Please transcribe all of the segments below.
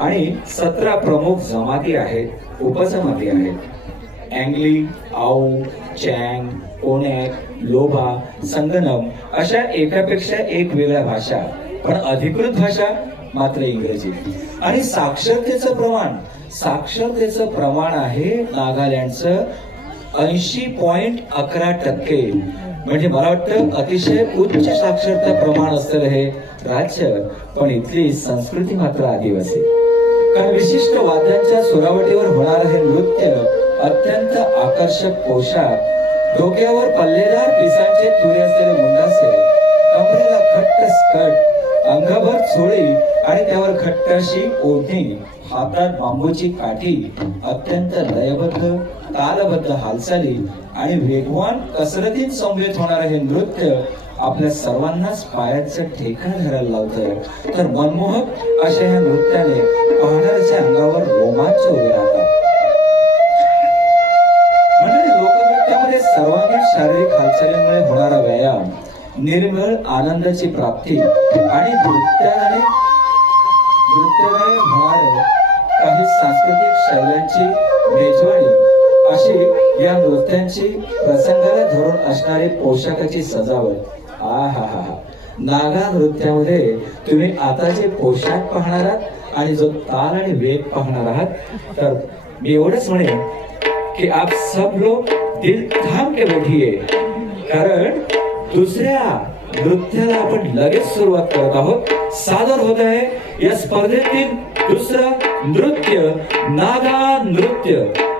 आणि 17 प्रमुख जमाती आहेत, उपजमाती आहेत. अँग्ली, आऊ, चँग, कोणॅक, लोभा, संगनम अशा एकापेक्षा एक वेगळ्या भाषा, पण अधिकृत भाषा मात्र इंग्रजी. आणि साक्षरतेचं प्रमाण आहे नागालँडचं 80.11%. म्हणजे मला वाटतं अतिशय उच्च साक्षरता प्रमाण असलेलं हे राज्य, पण इथली संस्कृती मात्र आदिवासी. कारण विशिष्ट वाद्यांच्या सुरावटीवर होणारं हे नृत्य, अत्यंत आकर्षक पोशाख, डोक्यावर पल्लेदार पिसांचे तुरे असलेले मुंडासे, कमरेला खट्ट स्कर्ट, अंगभर चोळी आणि त्यावर खट्ट अशी ओढणी, हातात बांबूची काठी, अत्यंत लयबद्ध तालबद्ध हालचाली आणि वेगवान कसरतीत समवेत होणारं हे नृत्य आपल्या सर्वांनाच पायाचं ठेका धरायला लावतं. तर मनमोहक अशा ह्या नृत्याने पाहणाऱ्याच्या अंगावर रोमांच उभे राहतात. म्हणजे लोकनृत्यामध्ये सर्वांगीण शारीरिक हालचालींमुळे होणारा व्यायाम, निर्मळ आनंदाची प्राप्ती आणि नृत्याने होणारे काही सांस्कृतिक शैल्यांची मेजवानी अशी या नृत्यांची प्रसंगाला धरून असणारी पोशाखाची सजावट. नागा नृत्यामध्ये तुम्ही आता जे पोशाख पाहणार आहात आणि जो ताल आणि वेग पाहणार आहात, तर मी एवढंच म्हणेन की आप सब लोग दिल थांब के बैठिए, कारण दुसऱ्या नृत्याला आपण लगेच सुरुवात करत आहोत. सादर होत आहे या स्पर्धेतील दुसरं नृत्य, नागा नृत्य.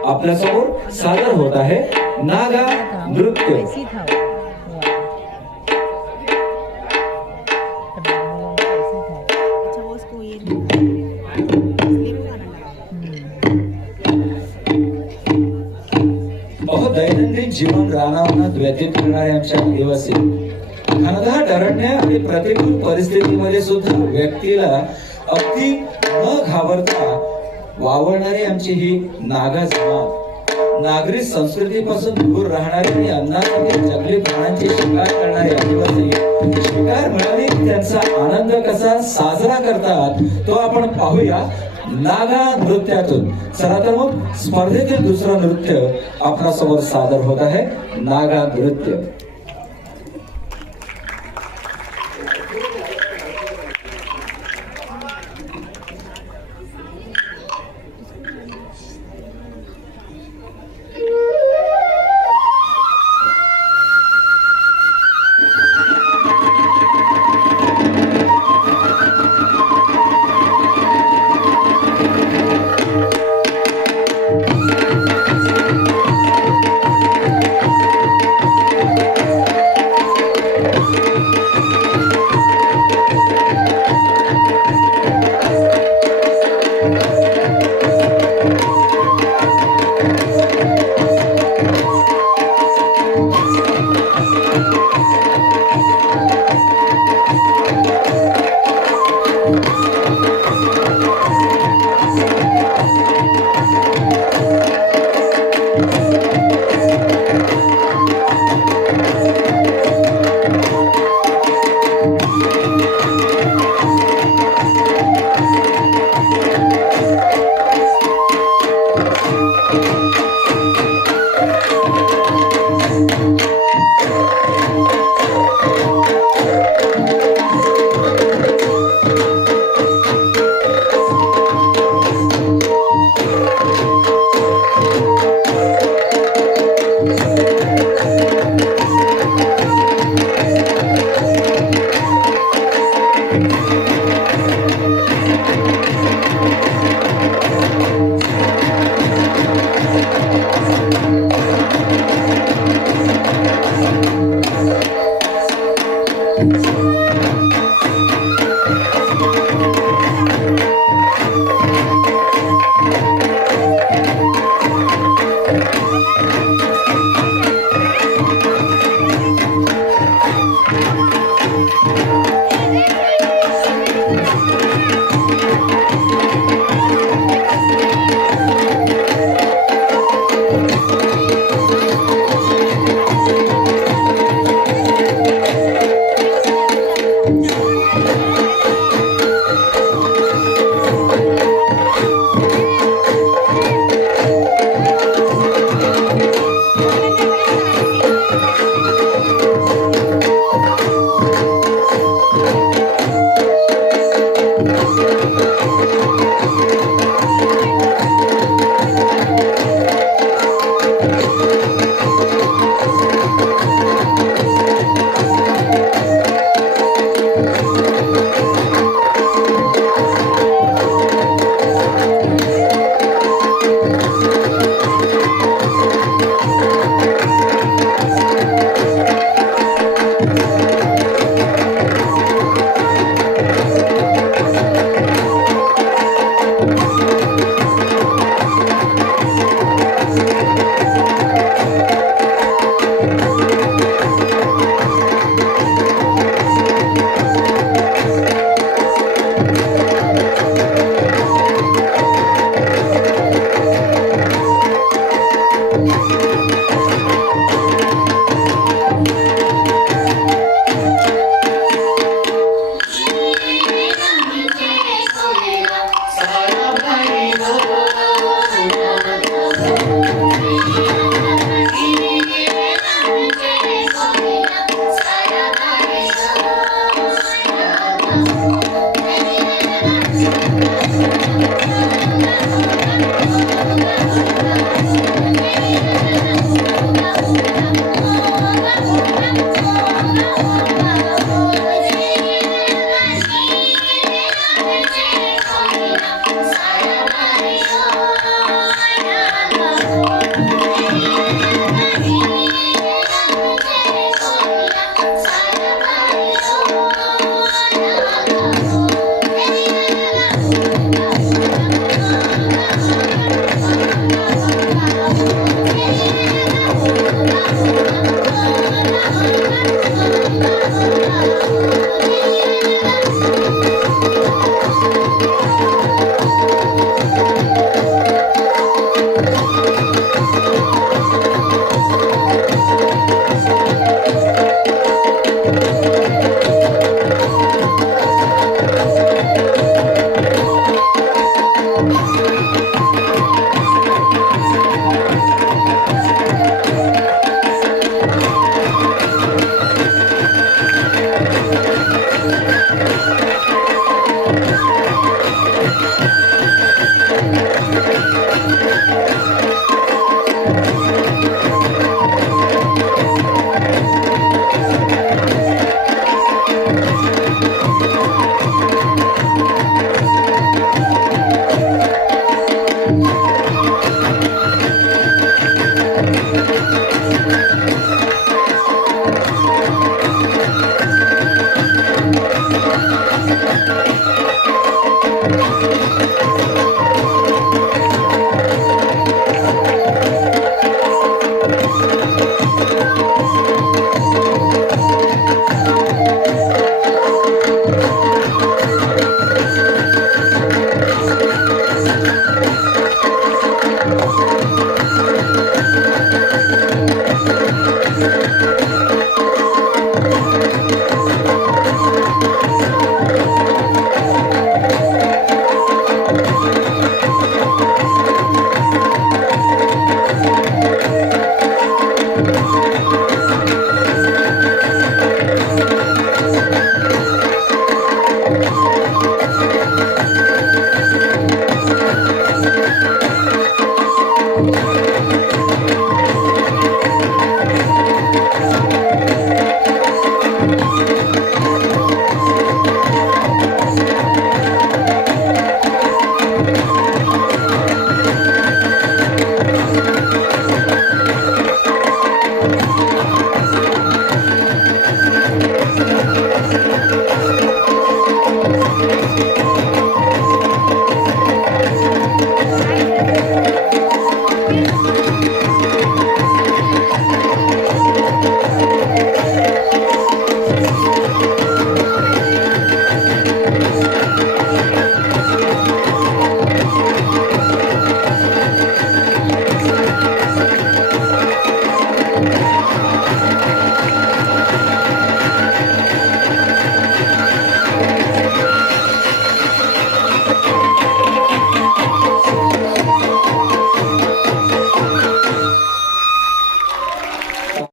आपल्या समोर सादर होत आहे नागा नृत्य. दैनंदिन जीवन रानावनात व्यतीत करणारे आमच्या आदिवासी घनदाट अरण्य आणि प्रतिकूल परिस्थितीमध्ये सुद्धा व्यक्तीला अगदी न घाबरता वावरणारी आमची ही नागा जमात, नागरी संस्कृतीपासून दूर राहणारी आणि अन्नासाठी जंगली प्राण्यांची शिकार करणारे आदिवासी शिकार मिळाली त्यांचा आनंद कसा साजरा करतात तो आपण पाहूया नागा नृत्यातून. चला तर मग स्पर्धेतील दुसरं नृत्य आपल्यासमोर सादर होत आहे नागा नृत्य.